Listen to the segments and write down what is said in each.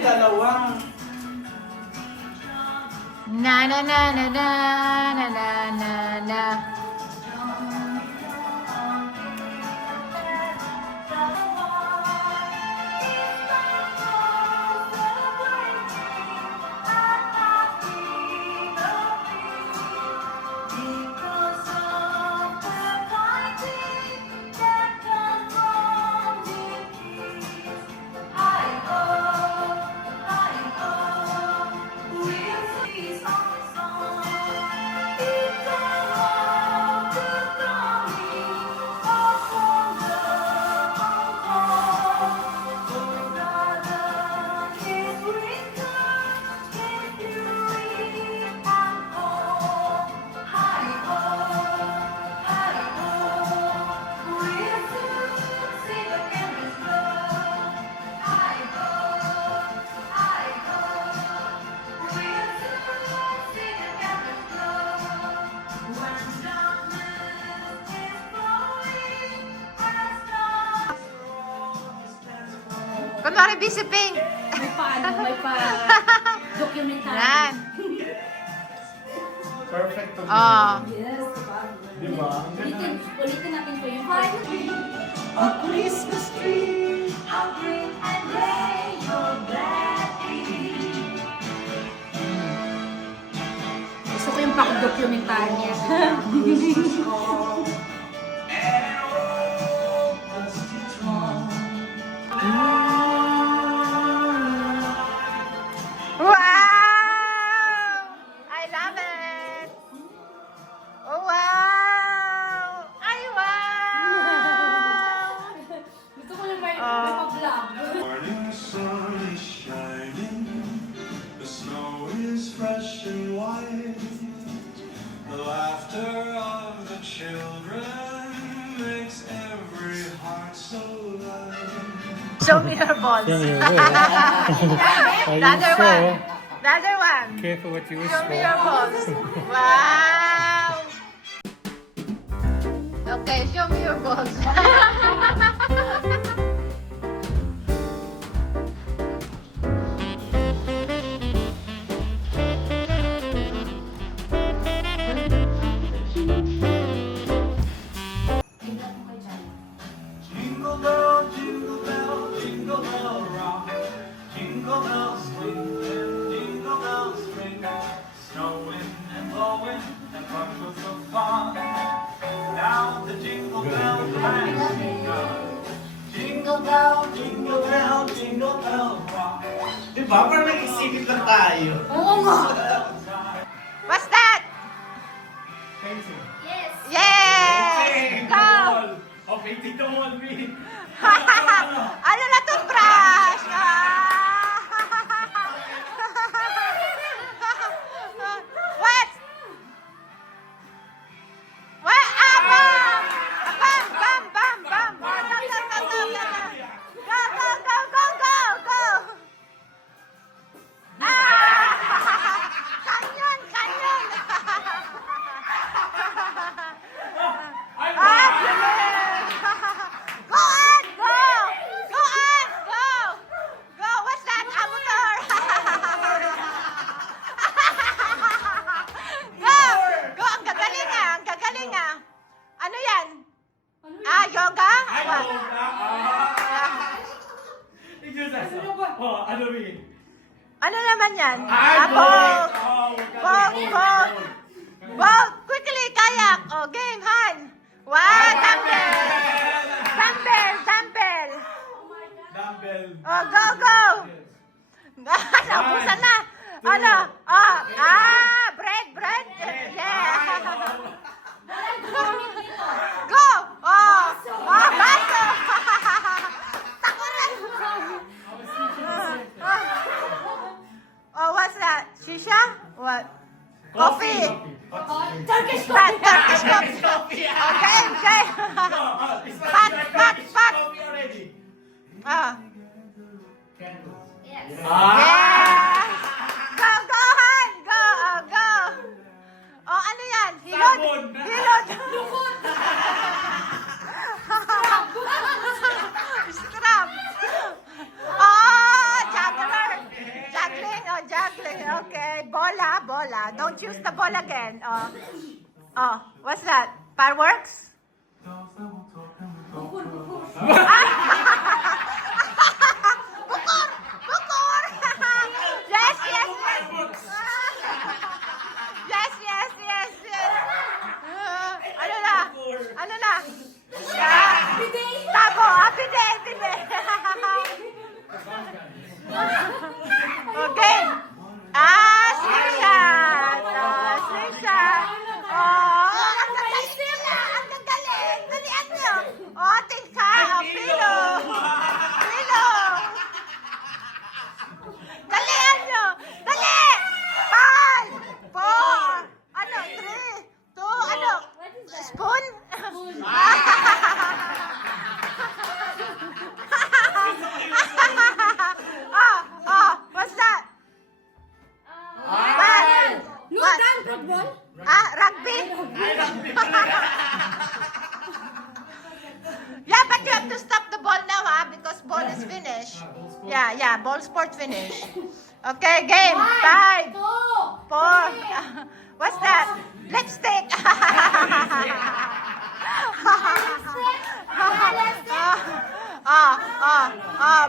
dalawa. Na na na na na na na na na. Kunwari, busy pink. May pa-documentary. Yan. Perfect to me. Oh. Yes, Diba? ulitin natin po yung A Christmas tree. How green and gray your Gusto ko yung pa-documentary niya. Wow! I love it! Oh, wow! Ay, wow! Gusto ko yung may pa-vlog. Morning sun is shining, the snow is fresh and white. The laughter of the children makes every heart so light. Show me your balls. Are you The other sure? one. The other one. Careful what you wish Show me for. your balls. Wow! Okay, show me your balls. Jingle bell, jingle bell, jingle bell rock. Jingle bells swing and jingle bells ring. Snowing and blowing and bushels of fun. Now the jingle bell has begun. Jingle bell, jingle bell, jingle bell rock. Diba? Parang nag-isipit lang tayo. Oo nga! What's that? Fencing. Yes! Yes! Go! Oh, painting the wall, me. Ano na toothbrush? What? What? Ah, bam! Bam, bam, bam, bam! Go, go, go, go, go, go! Go, go, go, go, go, go! Ah! Kanyon, kanyon! Ah, bilis! Go on! Go! Go on! Go! Go! What's that? A motor! Go! Go! Ang gagaling ah! Ang gagaling ah! Ano yan? Ah, yoga? What? Oh, ano rin? Ano naman yan? Ay, Ah, boat! Oh, Boat! Boat! Boat! Quickly! Kayak! Oh, game! Han! Wow! Dumbbell! Dumbbell! Dumbbell! Dumbbell. Oh, go! Go! Naubusan na! Ano? Oh! Ah! Bread! Bread! Yeah! Go! Oh! Oh! Baso! Tako rin! Oh, what's that? Shisha? What? Coffee! Turkish Turkish coffee! Okay, okay! Pat, pat, pat! Coffee already. Ah! Yes. Yeah! Go, go, Han! Go! Oh, go! Oh, ano yan? Hilod! Sabon. Hilod! Strap! Oh, juggler! juggling. Okay. Bola, bola. Don't use the ball again. What's that? Fireworks? Bukur! Bukur! Yes, yes, yes. Yes, yes, yes, yes. Ano na? Ano na? Yeah. Tabo, bide, bide. Okay. Slingshot. Slingshot. Ang gagaling na. Ang gagaling. Dalian nyo. Tingka. Pilo. Pilo. Dalian nyo. Dali. 5, 4, 3, 2, spoon? What's that? What? Football? Rugby? Yeah, but you have to stop the ball now, because ball is finished. Yeah, ball sport finished. Okay, game. 5, 4. What's that? Lipstick.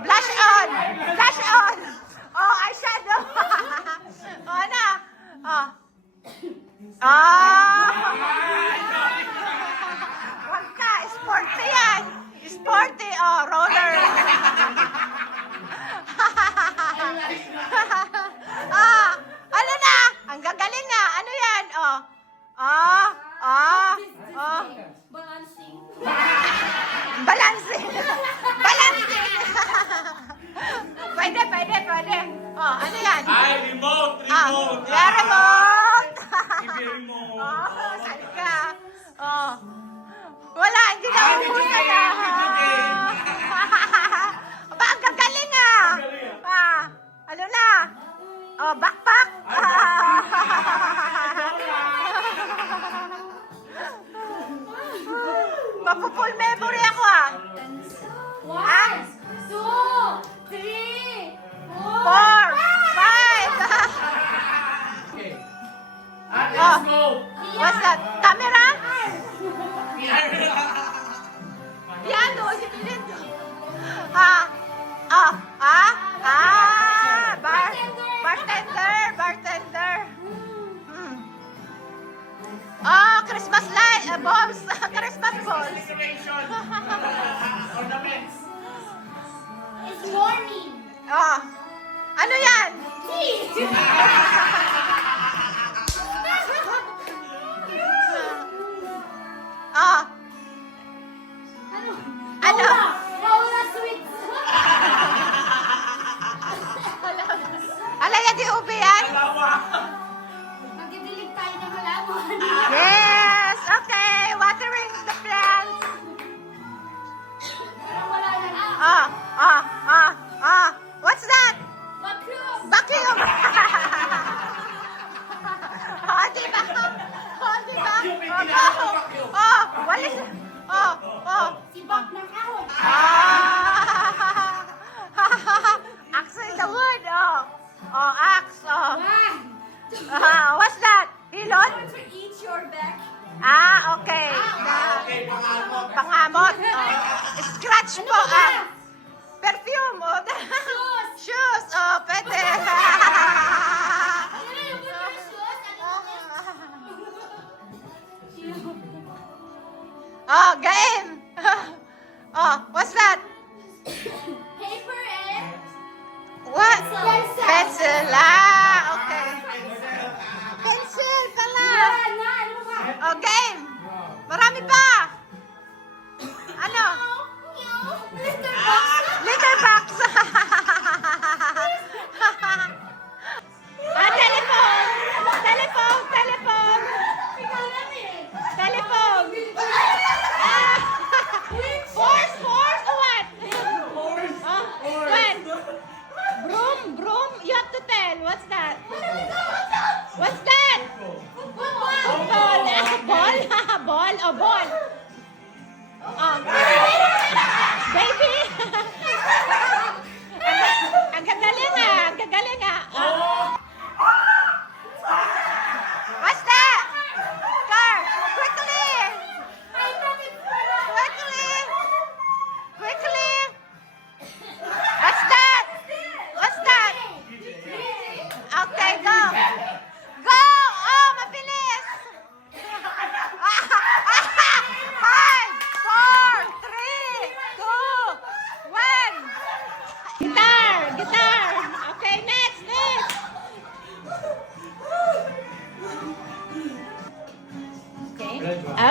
Blush on. Blush on. Eyeshadow. Ano? Wag ka. Sporty yan. Sporty. Roller. Ano na? Ang gagaling nga. Ano yan? Balancing. Balancing. Balancing. Pwede. Ano yan? Remote. Yeah, remote. Remote. Saan ka? Wala, hindi na ubusan na. Aba, ang gagaling ano na? Backpack. Mapupul memory ako 1, 2, 3, 4, 5. Okay. Let's go. What's that? Camera? Piano. Bartender. Christmas light, balls. Christmas balls. Decoration. Ornaments. It's morning. Ano yan? Ano? Paula sweets. Alaya di ube yan? Magdidilig tayo ng halaman. Yes! Okay, watering the plants. Parang wala na. What's that? Vacuum. Vacuum! Diba? Walis. Sibak ng ahon. Axe in the wood. Axe. One. What's that? Hilon? To eat your back. Okay. Okay, pangamot. Pangamot. Scratch po. Ano ba? Perfume. Shoes. Shoes. Pwede. Ano na yung mga shoes? Game. What's that? Paper and What? Pencil. Pencil. Okay. Pencil pala. Yan, ano ba? Game. Marami pa. Ano? Mr. Box. Litter box. Telephone. Ikaw lang eh. Telephone. Force or what? What? Broom. You have to tell. What's that? What's that? Ball. Baby. Ang gagaling.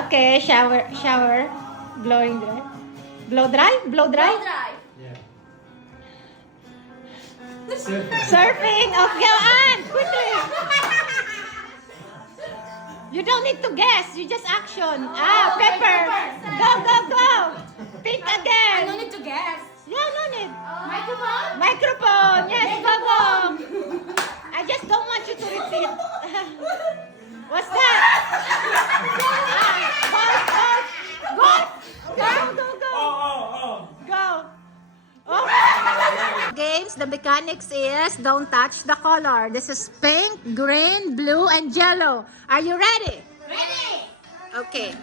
Okay, shower. Blowing dry. Blow dry? Blow dry? Dry. Surfing. Okay, and quickly. You don't need to guess. You just action. Pepper. Go. Pink I again. don't need to guess. Yeah, no need. Microphone? Microphone. Yes, go. I just don't want you to repeat. What's that? Go. Oh. Games, the mechanics is don't touch the color. This is pink, green, blue, and yellow. Are you ready? Ready? Okay.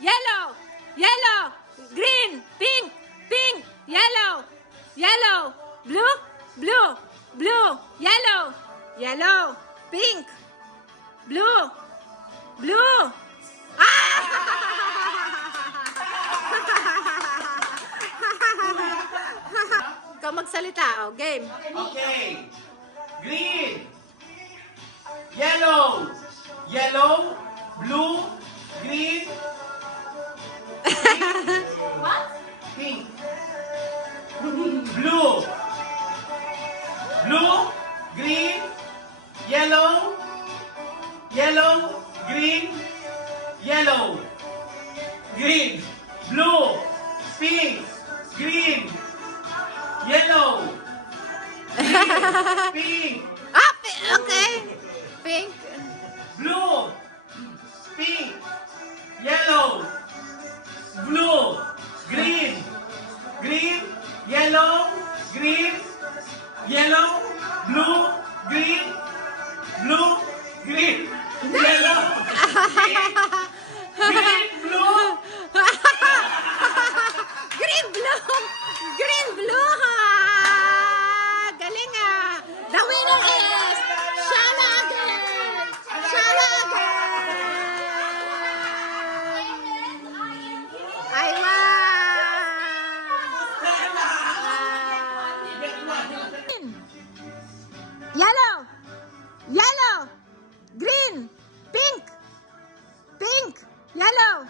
Yellow, green, pink, yellow, blue, yellow, pink, blue. Ikaw magsalita, oh, game. Okay. Green. Yellow. Blue. Green. What? Pink. Blue. Green. Yellow. Green. Green. Blue. Pink. Green. Yellow. Pink. Okay. Pink. Blue. Pink. Yellow. Blue. Green. Yellow. Blue. Green. Yellow. Green. Blue. Green, blue. Galing ah. The winner is Shala again. I won. Yellow, green, pink, yellow,